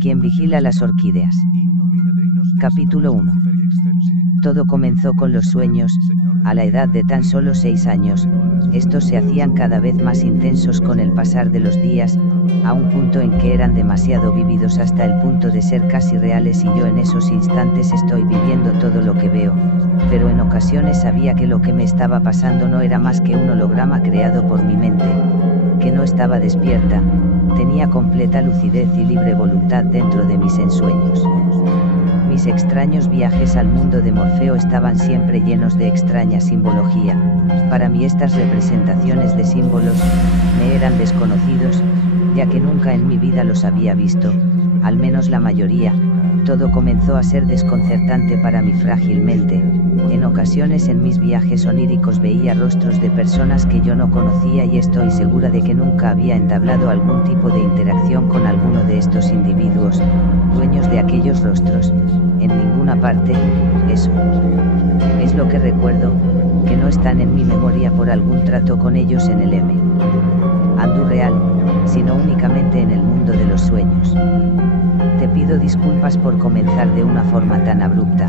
¿Quién vigila las orquídeas? Capítulo 1. Todo comenzó con los sueños. A la edad de tan solo 6 años, estos se hacían cada vez más intensos con el pasar de los días, a un punto en que eran demasiado vívidos hasta el punto de ser casi reales, y yo en esos instantes estoy viviendo todo lo que veo, pero en ocasiones sabía que lo que me estaba pasando no era más que un holograma creado por mi mente, que no estaba despierta, tenía completa lucidez y libre voluntad dentro de mis ensueños. Mis extraños viajes al mundo de Morfeo estaban siempre llenos de extraña simbología. Para mí estas representaciones de símbolos me eran desconocidos, ya que nunca en mi vida los había visto, al menos la mayoría. Todo comenzó a ser desconcertante para mi frágil mente. En ocasiones en mis viajes oníricos veía rostros de personas que yo no conocía, y estoy segura de que nunca había entablado algún tipo de interacción con alguno de estos individuos, dueños de aquellos rostros. En ninguna parte, eso es lo que recuerdo, que no están en mi memoria por algún trato con ellos en el Andú real, sino únicamente en el mundo de los sueños. Te pido disculpas por comenzar de una forma tan abrupta,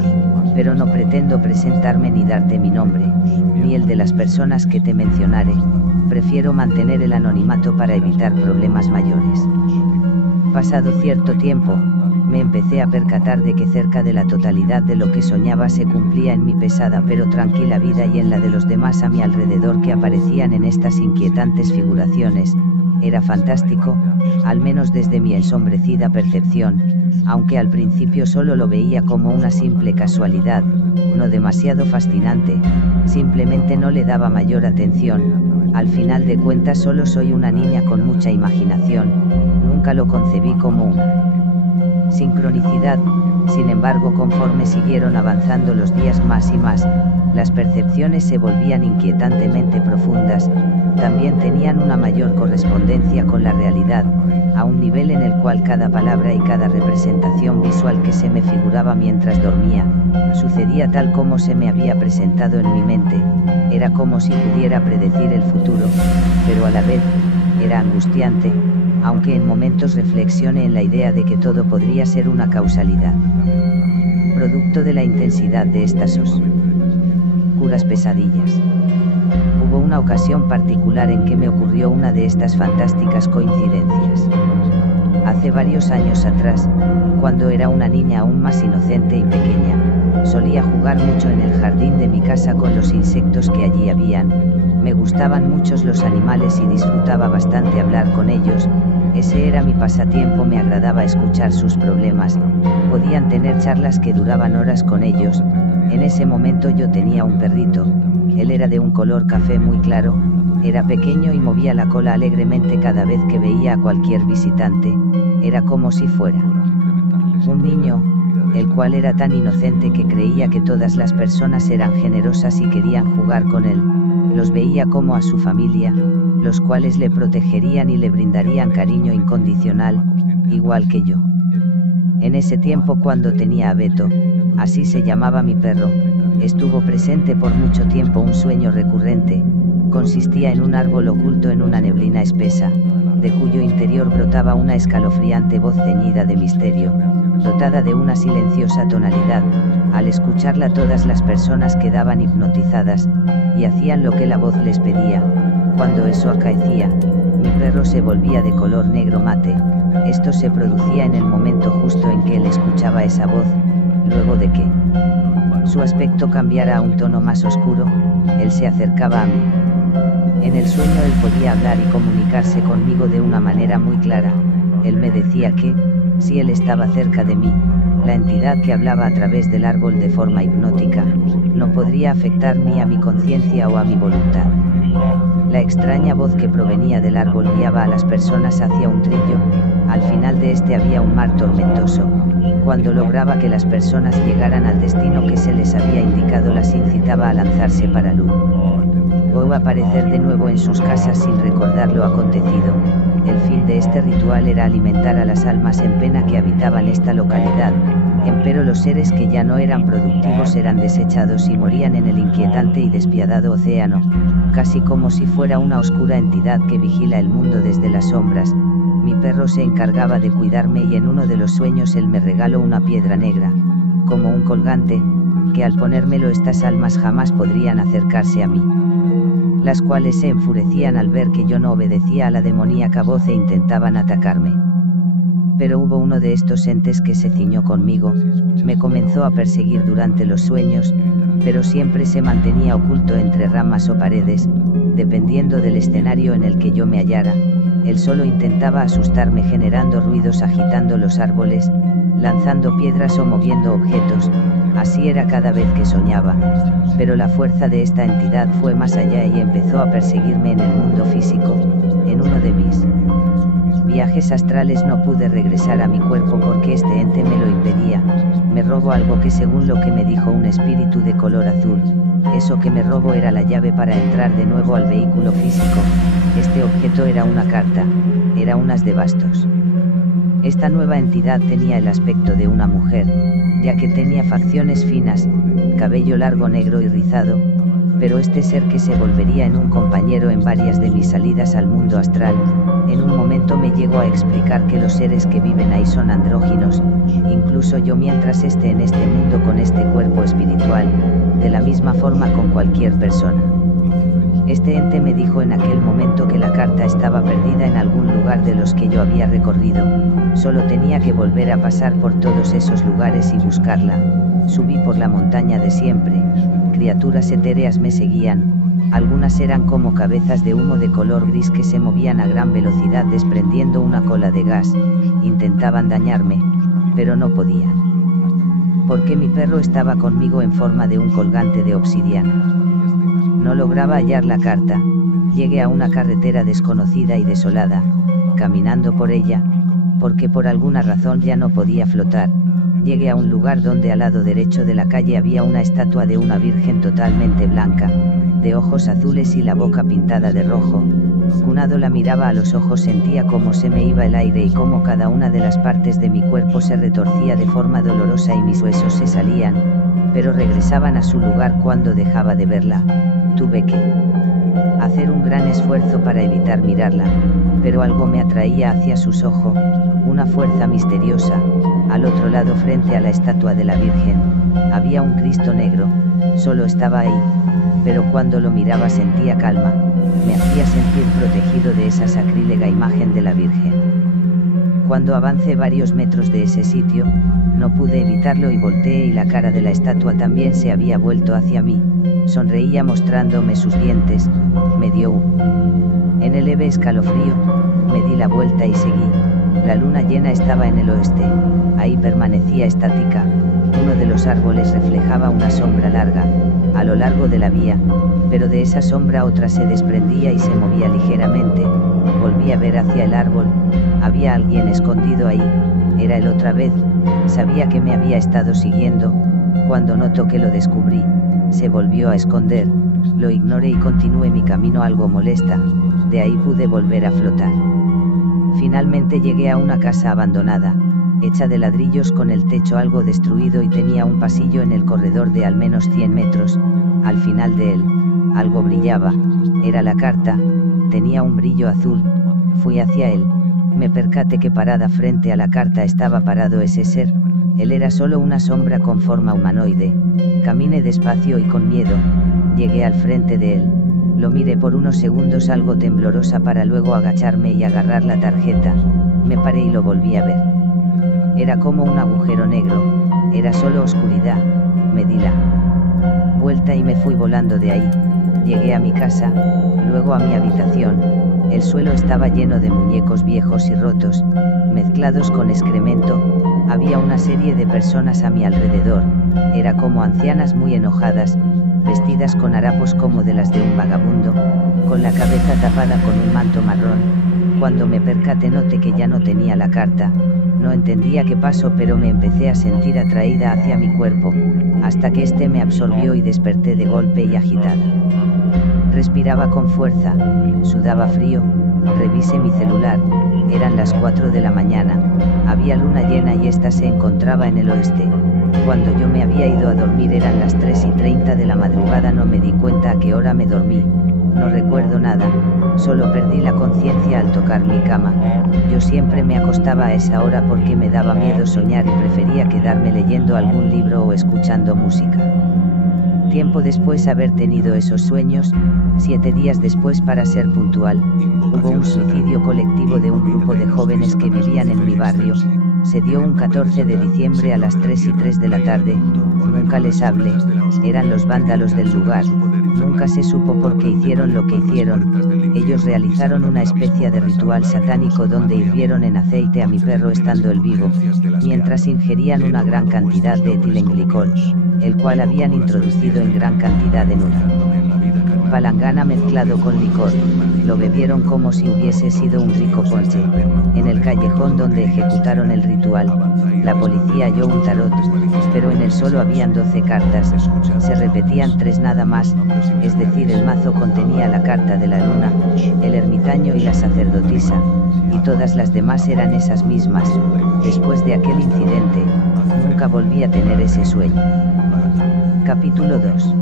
pero no pretendo presentarme ni darte mi nombre, ni el de las personas que te mencionaré. Prefiero mantener el anonimato para evitar problemas mayores. Pasado cierto tiempo, me empecé a percatar de que cerca de la totalidad de lo que soñaba se cumplía en mi pesada pero tranquila vida y en la de los demás a mi alrededor que aparecían en estas inquietantes figuraciones. Era fantástico, al menos desde mi ensombrecida percepción, aunque al principio solo lo veía como una simple casualidad, no demasiado fascinante, simplemente no le daba mayor atención. Al final de cuentas solo soy una niña con mucha imaginación, nunca lo concebí como una sincronicidad. Sin embargo, conforme siguieron avanzando los días más y más, las percepciones se volvían inquietantemente profundas, también tenían una mayor correspondencia con la realidad, a un nivel en el cual cada palabra y cada representación visual que se me figuraba mientras dormía, sucedía tal como se me había presentado en mi mente. Era como si pudiera predecir el futuro, pero a la vez, era angustiante, aunque en momentos reflexioné en la idea de que todo podría ser una causalidad, producto de la intensidad de estas oscuras pesadillas. Hubo una ocasión particular en que me ocurrió una de estas fantásticas coincidencias. Hace varios años atrás, cuando era una niña aún más inocente y pequeña, solía jugar mucho en el jardín de mi casa con los insectos que allí habían. Me gustaban muchos los animales y disfrutaba bastante hablar con ellos. Ese era mi pasatiempo, me agradaba escuchar sus problemas, podían tener charlas que duraban horas con ellos. En ese momento yo tenía un perrito, él era de un color café muy claro, era pequeño y movía la cola alegremente cada vez que veía a cualquier visitante, era como si fuera un niño, el cual era tan inocente que creía que todas las personas eran generosas y querían jugar con él. Los veía como a su familia, los cuales le protegerían y le brindarían cariño incondicional, igual que yo. En ese tiempo, cuando tenía a Beto, así se llamaba mi perro, estuvo presente por mucho tiempo un sueño recurrente. Consistía en un árbol oculto en una neblina espesa, de cuyo interior brotaba una escalofriante voz ceñida de misterio, dotada de una silenciosa tonalidad. Al escucharla todas las personas quedaban hipnotizadas, y hacían lo que la voz les pedía. Cuando eso acaecía, mi perro se volvía de color negro mate. Esto se producía en el momento justo en que él escuchaba esa voz, luego de que su aspecto cambiara a un tono más oscuro, él se acercaba a mí. En el sueño él podía hablar y comunicarse conmigo de una manera muy clara. Él me decía que, si él estaba cerca de mí, la entidad que hablaba a través del árbol de forma hipnótica, no podría afectar ni a mi conciencia o a mi voluntad. La extraña voz que provenía del árbol guiaba a las personas hacia un trillo, al final de este había un mar tormentoso. Cuando lograba que las personas llegaran al destino que se les había indicado, las incitaba a lanzarse para luego aparecer de nuevo en sus casas sin recordar lo acontecido. El fin de este ritual era alimentar a las almas en pena que habitaban esta localidad, empero los seres que ya no eran productivos eran desechados y morían en el inquietante y despiadado océano, casi como si fuera una oscura entidad que vigila el mundo desde las sombras. Mi perro se encargaba de cuidarme y en uno de los sueños él me regaló una piedra negra, como un colgante, que al ponérmelo estas almas jamás podrían acercarse a mí. Las cuales se enfurecían al ver que yo no obedecía a la demoníaca voz e intentaban atacarme. Pero hubo uno de estos entes que se ciñó conmigo, me comenzó a perseguir durante los sueños, pero siempre se mantenía oculto entre ramas o paredes, dependiendo del escenario en el que yo me hallara. Él solo intentaba asustarme generando ruidos, agitando los árboles, lanzando piedras o moviendo objetos. Así era cada vez que soñaba, pero la fuerza de esta entidad fue más allá y empezó a perseguirme en el mundo físico. En uno de mis viajes astrales no pude regresar a mi cuerpo porque este ente me lo impedía. Me robó algo que, según lo que me dijo un espíritu de color azul, eso que me robó era la llave para entrar de nuevo al vehículo físico. Este objeto era una carta, era unas de bastos. Esta nueva entidad tenía el aspecto de una mujer, ya que tenía facciones finas, cabello largo negro y rizado, pero este ser que se volvería en un compañero en varias de mis salidas al mundo astral. En un momento me llegó a explicar que los seres que viven ahí son andróginos, incluso yo mientras esté en este mundo con este cuerpo espiritual, de la misma forma con cualquier persona. Este ente me dijo en aquel momento que la carta estaba perdida en algún lugar de los que yo había recorrido, solo tenía que volver a pasar por todos esos lugares y buscarla. Subí por la montaña de siempre, criaturas etéreas me seguían, algunas eran como cabezas de humo de color gris que se movían a gran velocidad desprendiendo una cola de gas, intentaban dañarme, pero no podían. Porque mi perro estaba conmigo en forma de un colgante de obsidiana. No lograba hallar la carta, llegué a una carretera desconocida y desolada, caminando por ella, porque por alguna razón ya no podía flotar. Llegué a un lugar donde al lado derecho de la calle había una estatua de una virgen totalmente blanca, de ojos azules y la boca pintada de rojo. Cunado la miraba a los ojos, sentía cómo se me iba el aire y cómo cada una de las partes de mi cuerpo se retorcía de forma dolorosa y mis huesos se salían, pero regresaban a su lugar cuando dejaba de verla. Tuve que hacer un gran esfuerzo para evitar mirarla, pero algo me atraía hacia sus ojos, una fuerza misteriosa. Al otro lado, frente a la estatua de la Virgen, había un Cristo negro, solo estaba ahí, pero cuando lo miraba sentía calma, me hacía sentir protegido de esa sacrílega imagen de la Virgen. Cuando avancé varios metros de ese sitio, no pude evitarlo y volteé y la cara de la estatua también se había vuelto hacia mí, sonreía mostrándome sus dientes, me dio en el leve escalofrío, me di la vuelta y seguí. La luna llena estaba en el oeste, ahí permanecía estática, uno de los árboles reflejaba una sombra larga, a lo largo de la vía, pero de esa sombra otra se desprendía y se movía ligeramente. Volví a ver hacia el árbol, había alguien escondido ahí, era él otra vez, sabía que me había estado siguiendo. Cuando notó que lo descubrí, se volvió a esconder, lo ignoré y continué mi camino algo molesta, de ahí pude volver a flotar. Finalmente llegué a una casa abandonada, hecha de ladrillos con el techo algo destruido y tenía un pasillo en el corredor de al menos 100 metros, al final de él, algo brillaba, era la carta, tenía un brillo azul, fui hacia él, me percaté que parada frente a la carta estaba parado ese ser, él era solo una sombra con forma humanoide, caminé despacio y con miedo, llegué al frente de él. Lo miré por unos segundos algo temblorosa para luego agacharme y agarrar la tarjeta, me paré y lo volví a ver. Era como un agujero negro, era solo oscuridad, me di la vuelta y me fui volando de ahí. Llegué a mi casa, luego a mi habitación, el suelo estaba lleno de muñecos viejos y rotos, mezclados con excremento, había una serie de personas a mi alrededor, era como ancianas muy enojadas, vestidas con harapos como de las de un vagabundo, con la cabeza tapada con un manto marrón. Cuando me percaté noté que ya no tenía la carta, no entendía qué pasó pero me empecé a sentir atraída hacia mi cuerpo, hasta que este me absorbió y desperté de golpe y agitada. Respiraba con fuerza, sudaba frío, revisé mi celular, eran las 4 de la mañana, había luna llena y esta se encontraba en el oeste. Cuando yo me había ido a dormir eran las 3:30 de la madrugada, no me di cuenta a qué hora me dormí, No recuerdo nada, solo perdí la conciencia al tocar mi cama. Yo siempre me acostaba a esa hora porque me daba miedo soñar y prefería quedarme leyendo algún libro o escuchando música. Tiempo después de haber tenido esos sueños, 7 días después para ser puntual, hubo un suicidio colectivo de un grupo de jóvenes que vivían en mi barrio. Se dio un 14 de diciembre a las 3:03 de la tarde, nunca les hablé, eran los vándalos del lugar, nunca se supo por qué hicieron lo que hicieron. Ellos realizaron una especie de ritual satánico donde hirvieron en aceite a mi perro estando él vivo, mientras ingerían una gran cantidad de etilenglicol, el cual habían introducido en gran cantidad en una palangana mezclado con licor. Lo bebieron como si hubiese sido un rico ponche. En el callejón donde ejecutaron el ritual, la policía halló un tarot, pero en él solo habían 12 cartas, se repetían 3 nada más, es decir, el mazo contenía la carta de la luna, el ermitaño y la sacerdotisa, y todas las demás eran esas mismas. Después de aquel incidente, nunca volví a tener ese sueño. Capítulo 2.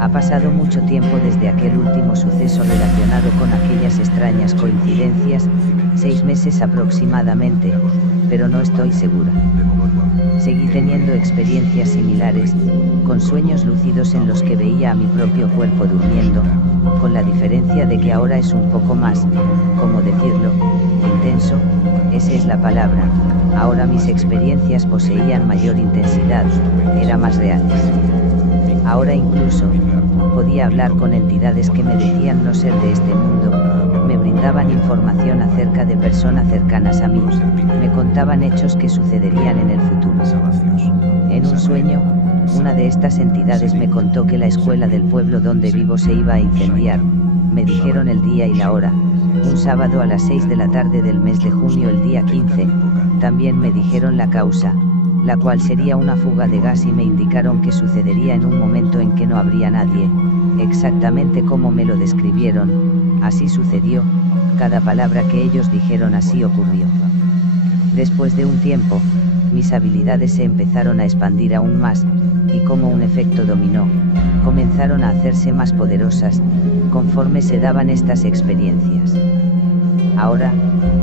Ha pasado mucho tiempo desde aquel último suceso relacionado con aquellas extrañas coincidencias, 6 meses aproximadamente, pero no estoy segura. Seguí teniendo experiencias similares, con sueños lúcidos en los que veía a mi propio cuerpo durmiendo, con la diferencia de que ahora es un poco más, ¿cómo decirlo?, intenso, esa es la palabra. Ahora mis experiencias poseían mayor intensidad, eran más reales. Ahora incluso, podía hablar con entidades que me decían no ser de este mundo, me brindaban información acerca de personas cercanas a mí, me contaban hechos que sucederían en el futuro. En un sueño, una de estas entidades me contó que la escuela del pueblo donde vivo se iba a incendiar, me dijeron el día y la hora, un sábado a las 6 de la tarde del mes de junio el día 15, también me dijeron la causa, la cual sería una fuga de gas y me indicaron que sucedería en un momento en que no habría nadie, exactamente como me lo describieron, así sucedió, cada palabra que ellos dijeron así ocurrió. Después de un tiempo, mis habilidades se empezaron a expandir aún más, y como un efecto dominó, comenzaron a hacerse más poderosas, conforme se daban estas experiencias. Ahora,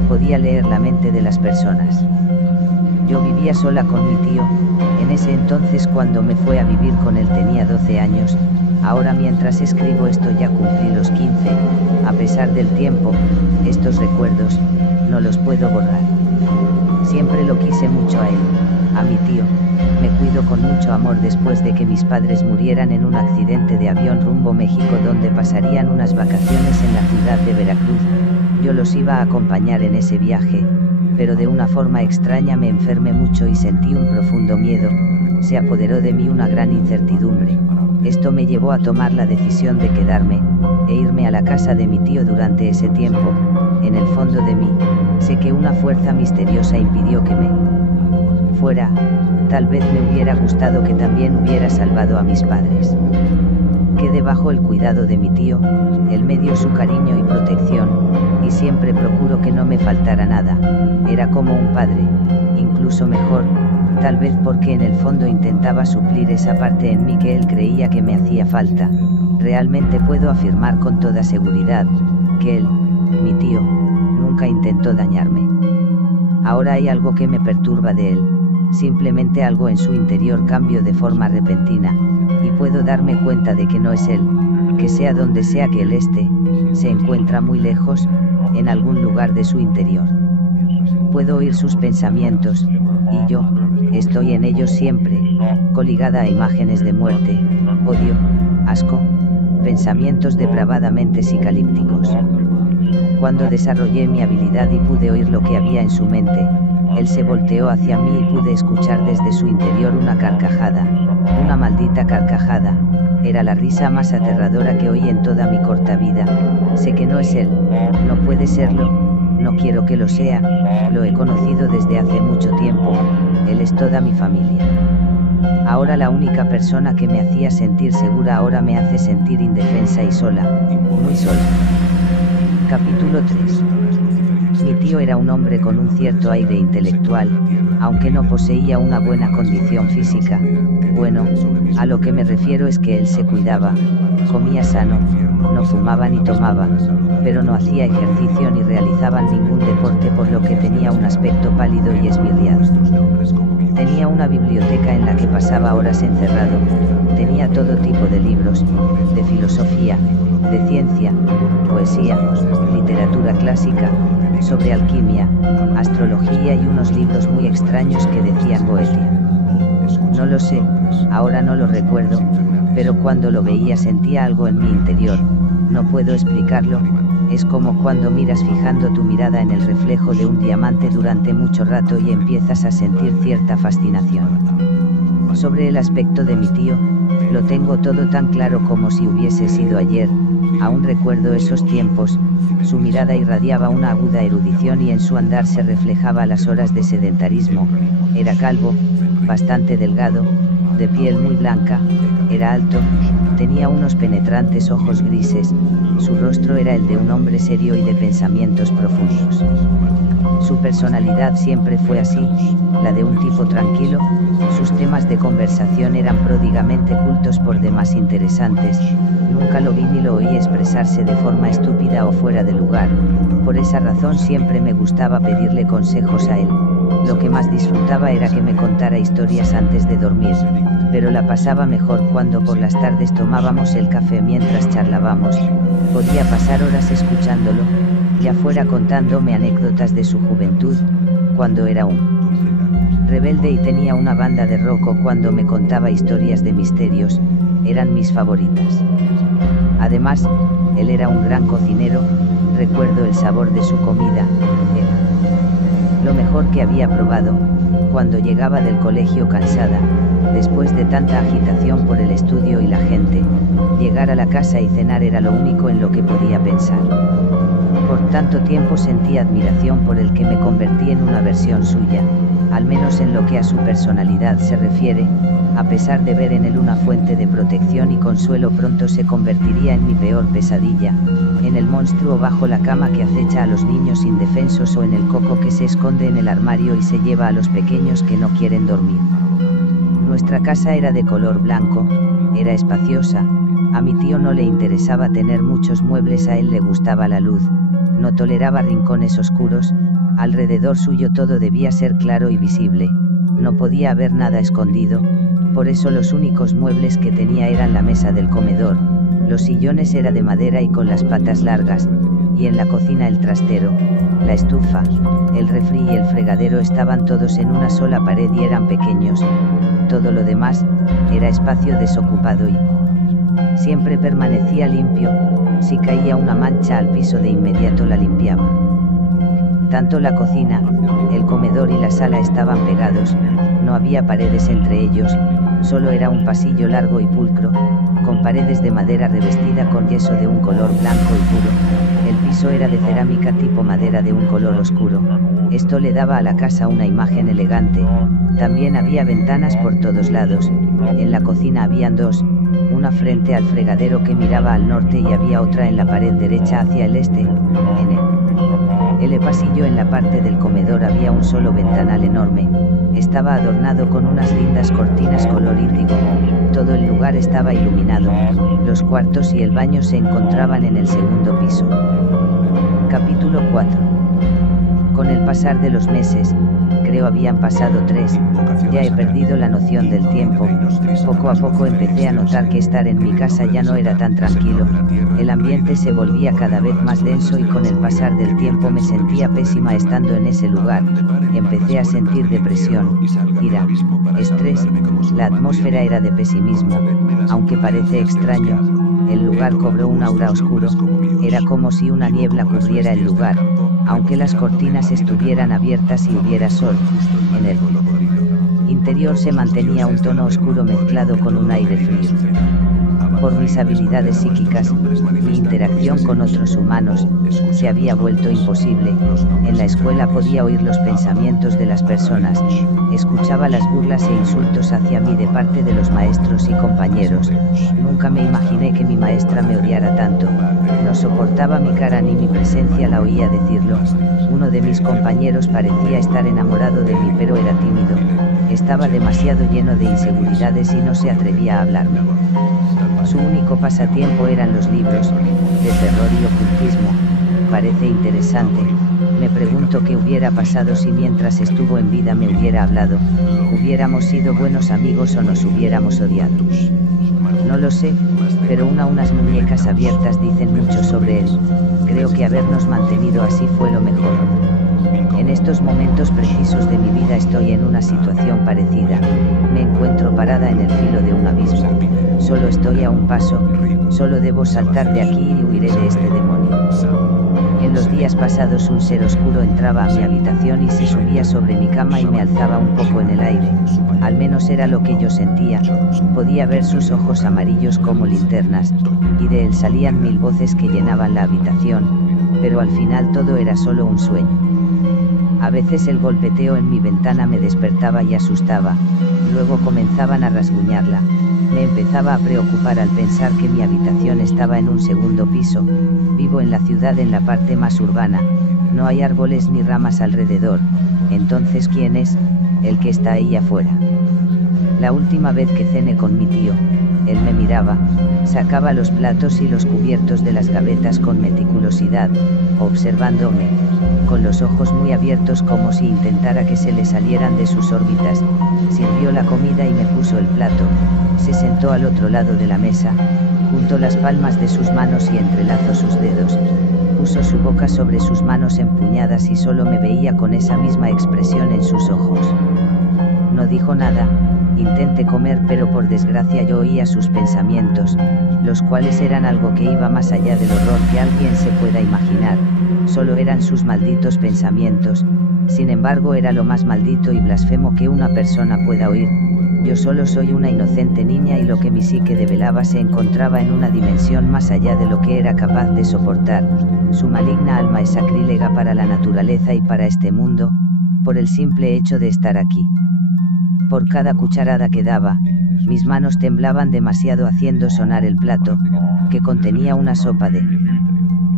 podía leer la mente de las personas. Yo vivía sola con mi tío, en ese entonces cuando me fue a vivir con él tenía 12 años, ahora mientras escribo esto ya cumplí los 15, a pesar del tiempo, estos recuerdos, no los puedo borrar. Siempre lo quise mucho a él, a mi tío, me cuido con mucho amor después de que mis padres murieran en un accidente de avión rumbo México donde pasarían unas vacaciones en la ciudad de Veracruz, yo los iba a acompañar en ese viaje, pero de una forma extraña me enfermé mucho y sentí un profundo miedo, se apoderó de mí una gran incertidumbre. Esto me llevó a tomar la decisión de quedarme, e irme a la casa de mi tío durante ese tiempo. En el fondo de mí, sé que una fuerza misteriosa impidió que me fuera, tal vez me hubiera gustado que también hubiera salvado a mis padres. Quedé bajo el cuidado de mi tío, él me dio su cariño y protección, y siempre procuró que no me faltara nada, era como un padre, incluso mejor, tal vez porque en el fondo intentaba suplir esa parte en mí que él creía que me hacía falta. Realmente puedo afirmar con toda seguridad, que él, mi tío, nunca intentó dañarme. Ahora hay algo que me perturba de él, simplemente algo en su interior cambió de forma repentina, y puedo darme cuenta de que no es él, que sea donde sea que él esté, se encuentra muy lejos, en algún lugar de su interior. Puedo oír sus pensamientos, y yo, estoy en ellos siempre, coligada a imágenes de muerte, odio, asco, pensamientos depravadamente psicalípticos. Cuando desarrollé mi habilidad y pude oír lo que había en su mente, él se volteó hacia mí y pude escuchar desde su interior una carcajada, una maldita carcajada, era la risa más aterradora que oí en toda mi corta vida. Sé que no es él, no puede serlo, no quiero que lo sea, lo he conocido desde hace mucho tiempo, él es toda mi familia. Ahora la única persona que me hacía sentir segura ahora me hace sentir indefensa y sola, muy sola. Capítulo 3. Mi tío era un hombre con un cierto aire intelectual, aunque no poseía una buena condición física. Bueno, a lo que me refiero es que él se cuidaba, comía sano, no fumaba ni tomaba, pero no hacía ejercicio ni realizaba ningún deporte, por lo que tenía un aspecto pálido y esmirriado. Tenía una biblioteca en la que pasaba horas encerrado, tenía todo tipo de libros, de filosofía, de ciencia, poesía, literatura clásica, sobre alquimia, astrología y unos libros muy extraños que decían Boetia. No lo sé, ahora no lo recuerdo, pero cuando lo veía sentía algo en mi interior, no puedo explicarlo, es como cuando miras fijando tu mirada en el reflejo de un diamante durante mucho rato y empiezas a sentir cierta fascinación. Sobre el aspecto de mi tío, lo tengo todo tan claro como si hubiese sido ayer, aún recuerdo esos tiempos, su mirada irradiaba una aguda erudición y en su andar se reflejaba las horas de sedentarismo, era calvo, bastante delgado, de piel muy blanca, era alto, tenía unos penetrantes ojos grises, su rostro era el de un hombre serio y de pensamientos profundos. Su personalidad siempre fue así, la de un tipo tranquilo, sus temas de conversación eran pródigamente cultos, por demás interesantes, nunca lo vi ni lo oí expresarse de forma estúpida o fuera de lugar, por esa razón siempre me gustaba pedirle consejos a él. Lo que más disfrutaba era que me contara historias antes de dormir, pero la pasaba mejor cuando por las tardes tomábamos el café mientras charlábamos, podía pasar horas escuchándolo, ya fuera contándome anécdotas de su juventud, cuando era un rebelde y tenía una banda de rock, o cuando me contaba historias de misterios, eran mis favoritas. Además, él era un gran cocinero, recuerdo el sabor de su comida, era lo mejor que había probado. Cuando llegaba del colegio cansada, después de tanta agitación por el estudio y la gente, llegar a la casa y cenar era lo único en lo que podía pensar. Por tanto tiempo sentí admiración por el que me convertí en una versión suya, al menos en lo que a su personalidad se refiere, a pesar de ver en él una fuente de protección y consuelo. Pronto se convertiría en mi peor pesadilla, en el monstruo bajo la cama que acecha a los niños indefensos, o en el coco que se esconde en el armario y se lleva a los pequeños que no quieren dormir. Nuestra casa era de color blanco, era espaciosa, a mi tío no le interesaba tener muchos muebles, a él le gustaba la luz, no toleraba rincones oscuros, alrededor suyo todo debía ser claro y visible, no podía haber nada escondido, por eso los únicos muebles que tenía eran la mesa del comedor, los sillones era de madera y con las patas largas, y en la cocina el trastero, la estufa, el refri y el fregadero estaban todos en una sola pared y eran pequeños, todo lo demás era espacio desocupado y siempre permanecía limpio, si caía una mancha al piso de inmediato la limpiaba. Tanto la cocina, el comedor y la sala estaban pegados, no había paredes entre ellos, solo era un pasillo largo y pulcro, con paredes de madera revestida con yeso de un color blanco y puro, el piso era de cerámica tipo madera de un color oscuro, esto le daba a la casa una imagen elegante, también había ventanas por todos lados, en la cocina habían dos, una frente al fregadero que miraba al norte y había otra en la pared derecha hacia el este, en el pasillo en la parte del comedor había un solo ventanal enorme, estaba adornado con unas lindas cortinas color índigo, todo el lugar estaba iluminado, los cuartos y el baño se encontraban en el segundo piso. Capítulo 4. Con el pasar de los meses, creo habían pasado 3, ya he perdido la noción del tiempo, poco a poco empecé a notar que estar en mi casa ya no era tan tranquilo, el ambiente se volvía cada vez más denso y con el pasar del tiempo me sentía pésima estando en ese lugar, empecé a sentir depresión, ira, estrés, la atmósfera era de pesimismo, aunque parece extraño, el lugar cobró un aura oscuro, era como si una niebla cubriera el lugar, aunque las cortinas estuvieran abiertas y hubiera sol, en el interior se mantenía un tono oscuro mezclado con un aire frío. Por mis habilidades psíquicas, mi interacción con otros humanos se había vuelto imposible. En la escuela podía oír los pensamientos de las personas, escuchaba las burlas e insultos hacia mí de parte de los maestros y compañeros. Nunca me imaginé que mi maestra me odiara tanto. No soportaba mi cara ni mi presencia la oía decirlo. Uno de mis compañeros parecía estar enamorado de mí, pero era tímido. Estaba demasiado lleno de inseguridades y no se atrevía a hablarme. Su único pasatiempo eran los libros, de terror y ocultismo. Parece interesante. Me pregunto qué hubiera pasado si mientras estuvo en vida me hubiera hablado. ¿Hubiéramos sido buenos amigos o nos hubiéramos odiado? No lo sé, pero unas muñecas abiertas dicen mucho sobre él. Creo que habernos mantenido así fue lo mejor. En estos momentos precisos de mi vida estoy en una situación parecida. Me encuentro parada en el filo de un abismo. Solo estoy a un paso, solo debo saltar de aquí y huiré de este demonio. En los días pasados un ser oscuro entraba a mi habitación y se subía sobre mi cama y me alzaba un poco en el aire. Al menos era lo que yo sentía. Podía ver sus ojos amarillos como linternas, y de él salían 1000 voces que llenaban la habitación, pero al final todo era solo un sueño. A veces el golpeteo en mi ventana me despertaba y asustaba, luego comenzaban a rasguñarla. Me empezaba a preocupar al pensar que mi habitación estaba en un segundo piso. Vivo en la ciudad, en la parte más urbana. No hay árboles ni ramas alrededor. Entonces, ¿quién es el que está ahí afuera? La última vez que cené con mi tío, él me miraba, sacaba los platos y los cubiertos de las gavetas con meticulosidad, observándome, con los ojos muy abiertos como si intentara que se le salieran de sus órbitas. Sirvió la comida y me puso el plato. Se sentó al otro lado de la mesa, juntó las palmas de sus manos y entrelazó sus dedos. Puso su boca sobre sus manos empuñadas y solo me veía con esa misma expresión en sus ojos. No dijo nada. Intenté comer, pero por desgracia yo oía sus pensamientos, los cuales eran algo que iba más allá del horror que alguien se pueda imaginar. Solo eran sus malditos pensamientos. Sin embargo, era lo más maldito y blasfemo que una persona pueda oír. Yo solo soy una inocente niña y lo que mi psique develaba se encontraba en una dimensión más allá de lo que era capaz de soportar. Su maligna alma es sacrílega para la naturaleza y para este mundo, por el simple hecho de estar aquí. Por cada cucharada que daba, mis manos temblaban demasiado haciendo sonar el plato, que contenía una sopa de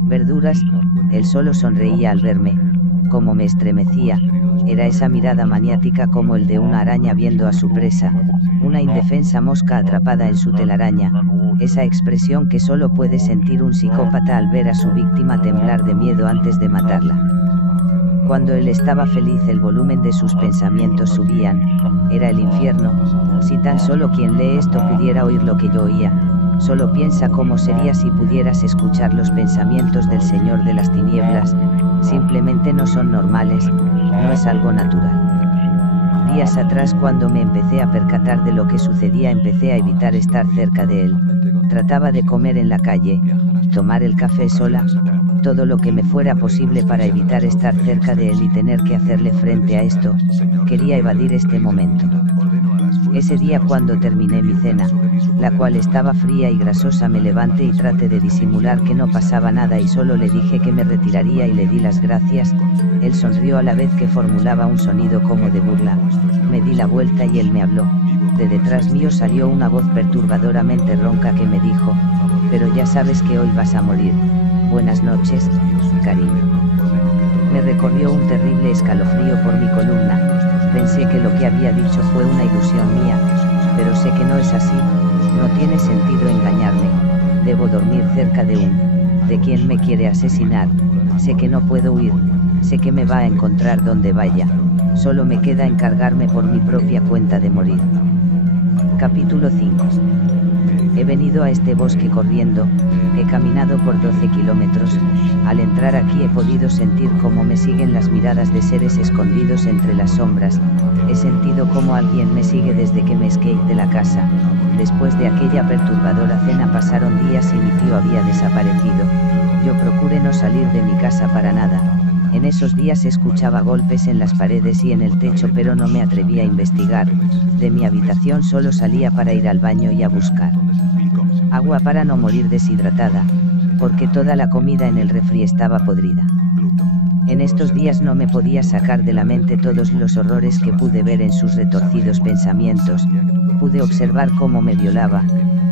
verduras. Él solo sonreía al verme. Como me estremecía, era esa mirada maniática como el de una araña viendo a su presa, una indefensa mosca atrapada en su telaraña, esa expresión que solo puede sentir un psicópata al ver a su víctima temblar de miedo antes de matarla. Cuando él estaba feliz, el volumen de sus pensamientos subían. Era el infierno. Si tan solo quien lee esto pudiera oír lo que yo oía. Solo piensa cómo sería si pudieras escuchar los pensamientos del Señor de las tinieblas. Simplemente no son normales, no es algo natural. Días atrás, cuando me empecé a percatar de lo que sucedía, empecé a evitar estar cerca de él. Trataba de comer en la calle, tomar el café sola, todo lo que me fuera posible para evitar estar cerca de él y tener que hacerle frente a esto. Quería evadir este momento. Ese día, cuando terminé mi cena, la cual estaba fría y grasosa, me levanté y traté de disimular que no pasaba nada y solo le dije que me retiraría y le di las gracias. Él sonrió a la vez que formulaba un sonido como de burla. Me di la vuelta y él me habló. De detrás mío salió una voz perturbadoramente ronca que me dijo: pero ya sabes que hoy vas a morir. Buenas noches, cariño. Me recorrió un terrible escalofrío por mi columna. Pensé que lo que había dicho fue una ilusión mía, pero sé que no es así. No tiene sentido engañarme. Debo dormir cerca de quien me quiere asesinar. Sé que no puedo huir. Sé que me va a encontrar donde vaya. Solo me queda encargarme por mi propia cuenta de morir. Capítulo 5. He venido a este bosque corriendo, he caminado por 12 kilómetros, al entrar aquí he podido sentir cómo me siguen las miradas de seres escondidos entre las sombras, he sentido cómo alguien me sigue desde que me escapé de la casa. Después de aquella perturbadora cena pasaron días y mi tío había desaparecido. Yo procuré no salir de mi casa para nada. En esos días escuchaba golpes en las paredes y en el techo, pero no me atrevía a investigar. De mi habitación solo salía para ir al baño y a buscar agua para no morir deshidratada, porque toda la comida en el refri estaba podrida. En estos días no me podía sacar de la mente todos los horrores que pude ver en sus retorcidos pensamientos. Pude observar cómo me violaba,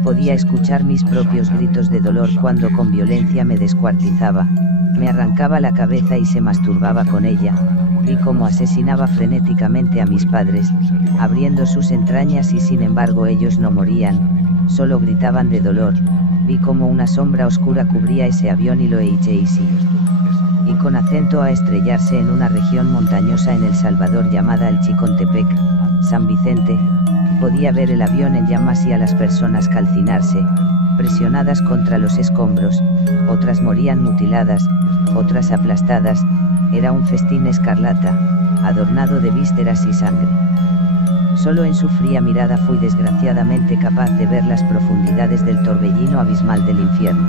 podía escuchar mis propios gritos de dolor cuando con violencia me descuartizaba, me arrancaba la cabeza y se masturbaba con ella. Vi cómo asesinaba frenéticamente a mis padres, abriendo sus entrañas, y sin embargo ellos no morían, solo gritaban de dolor. Vi cómo una sombra oscura cubría ese avión y lo eché y con acento a estrellarse en una región montañosa en El Salvador llamada El Chicontepec, San Vicente. Podía ver el avión en llamas y a las personas calcinarse, presionadas contra los escombros, otras morían mutiladas, otras aplastadas. Era un festín escarlata, adornado de vísceras y sangre. Solo en su fría mirada fui desgraciadamente capaz de ver las profundidades del torbellino abismal del infierno.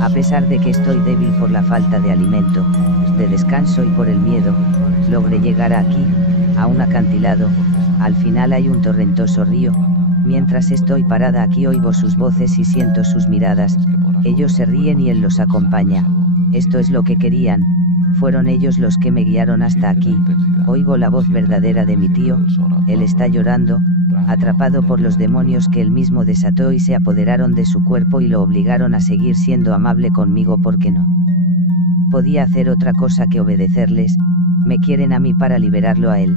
A pesar de que estoy débil por la falta de alimento, de descanso y por el miedo, logré llegar aquí, a un acantilado. Al final hay un torrentoso río. Mientras estoy parada aquí oigo sus voces y siento sus miradas. Ellos se ríen y él los acompaña. Esto es lo que querían. Fueron ellos los que me guiaron hasta aquí. Oigo la voz verdadera de mi tío. Él está llorando, atrapado por los demonios que él mismo desató y se apoderaron de su cuerpo y lo obligaron a seguir siendo amable conmigo porque no podía hacer otra cosa que obedecerles. Me quieren a mí para liberarlo a él,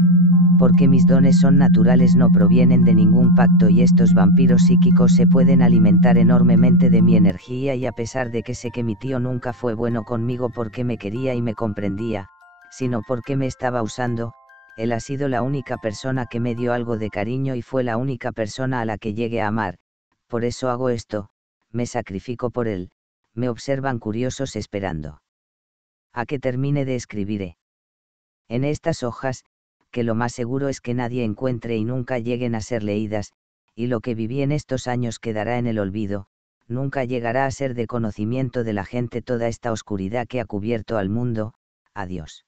porque mis dones son naturales, no provienen de ningún pacto, y estos vampiros psíquicos se pueden alimentar enormemente de mi energía, y a pesar de que sé que mi tío nunca fue bueno conmigo porque me quería y me comprendía, sino porque me estaba usando, él ha sido la única persona que me dio algo de cariño y fue la única persona a la que llegué a amar. Por eso hago esto, me sacrifico por él. Me observan curiosos esperando a que termine de escribir. En estas hojas, que lo más seguro es que nadie encuentre y nunca lleguen a ser leídas, y lo que viví en estos años quedará en el olvido, nunca llegará a ser de conocimiento de la gente toda esta oscuridad que ha cubierto al mundo. Adiós.